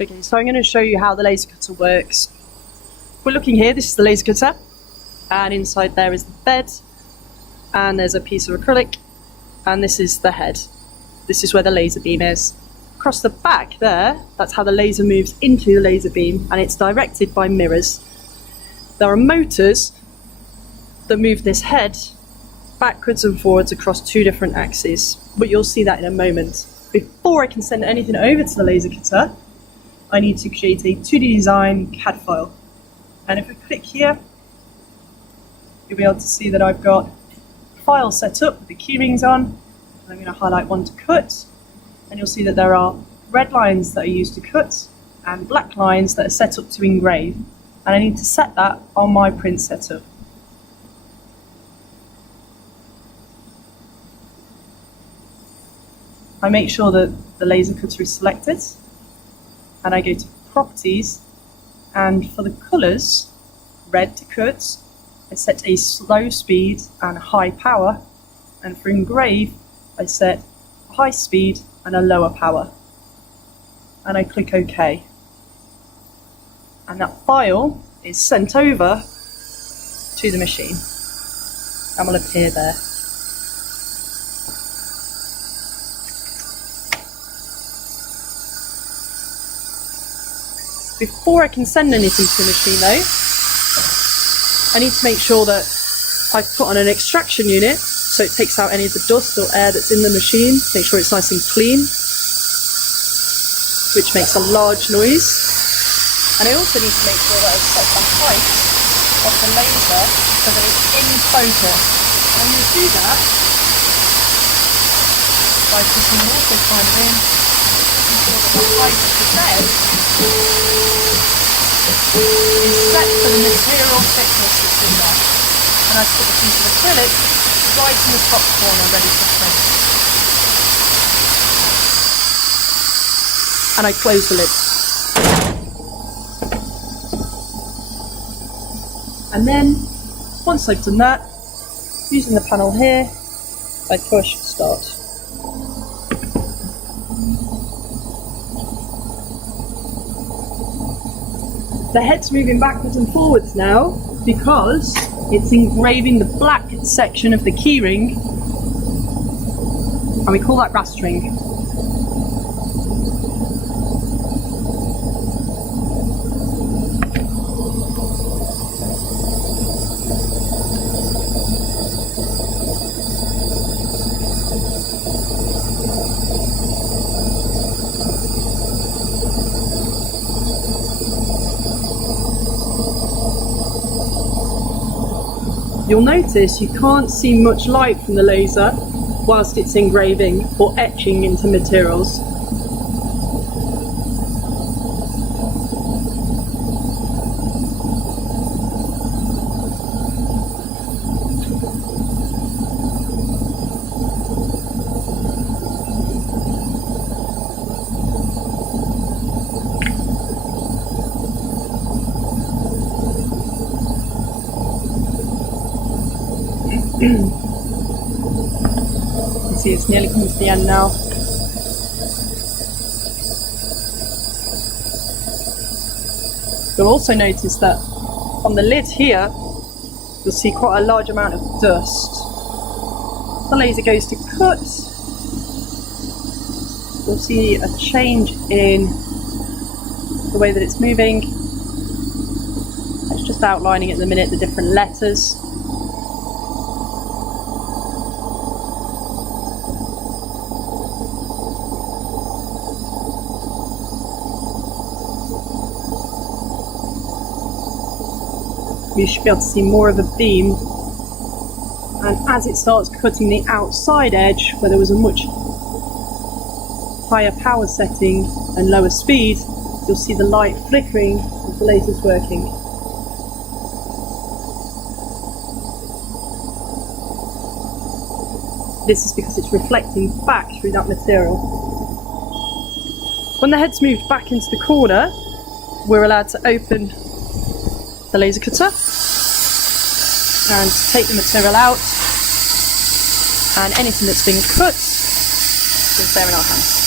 Okay, so I'm going to show you how the laser cutter works. We're looking here, this is the laser cutter, and inside there is the bed, and there's a piece of acrylic, and this is the head. This is where the laser beam is. Across the back there, that's how the laser moves into the laser beam, and it's directed by mirrors. There are motors that move this head backwards and forwards across two different axes, but you'll see that in a moment. Before I can send anything over to the laser cutter, I need to create a 2D design CAD file. And if I click here, you'll be able to see that I've got a file set up with the key rings on. And I'm going to highlight one to cut, and you'll see that there are red lines that are used to cut and black lines that are set up to engrave. And I need to set that on my print setup. I make sure that the laser cutter is selected, and I go to Properties, and for the colours, red to cut, I set a slow speed and high power, and for engrave, I set high speed and a lower power, and I click OK. And that file is sent over to the machine and will appear there. Before I can send anything to the machine though, I need to make sure that I've put on an extraction unit so it takes out any of the dust or air that's in the machine, make sure it's nice and clean, which makes a large noise. And I also need to make sure that I've set the height of the laser so that it's in focus. And I'm going to do that by putting an auto timer in, making sure that the height of the bed is set for the material thickness that's in there. And I've put a piece of acrylic right in the top corner ready for print. And I close the lid. And then, once I've done that, using the panel here, I push start. The head's moving backwards and forwards now because it's engraving the black section of the keyring, and we call that rastering. You'll notice you can't see much light from the laser whilst it's engraving or etching into materials. You can see it's nearly come to the end now. You'll also notice that on the lid here, you'll see quite a large amount of dust. The laser goes to cut. You'll see a change in the way that it's moving. It's just outlining at the minute the different letters. You should be able to see more of a beam, and as it starts cutting the outside edge where there was a much higher power setting and lower speed, you'll see the light flickering as the laser's working. This is because it's reflecting back through that material. When the head's moved back into the corner, we're allowed to open the laser cutter and take the material out, and anything that's been cut is there in our hands.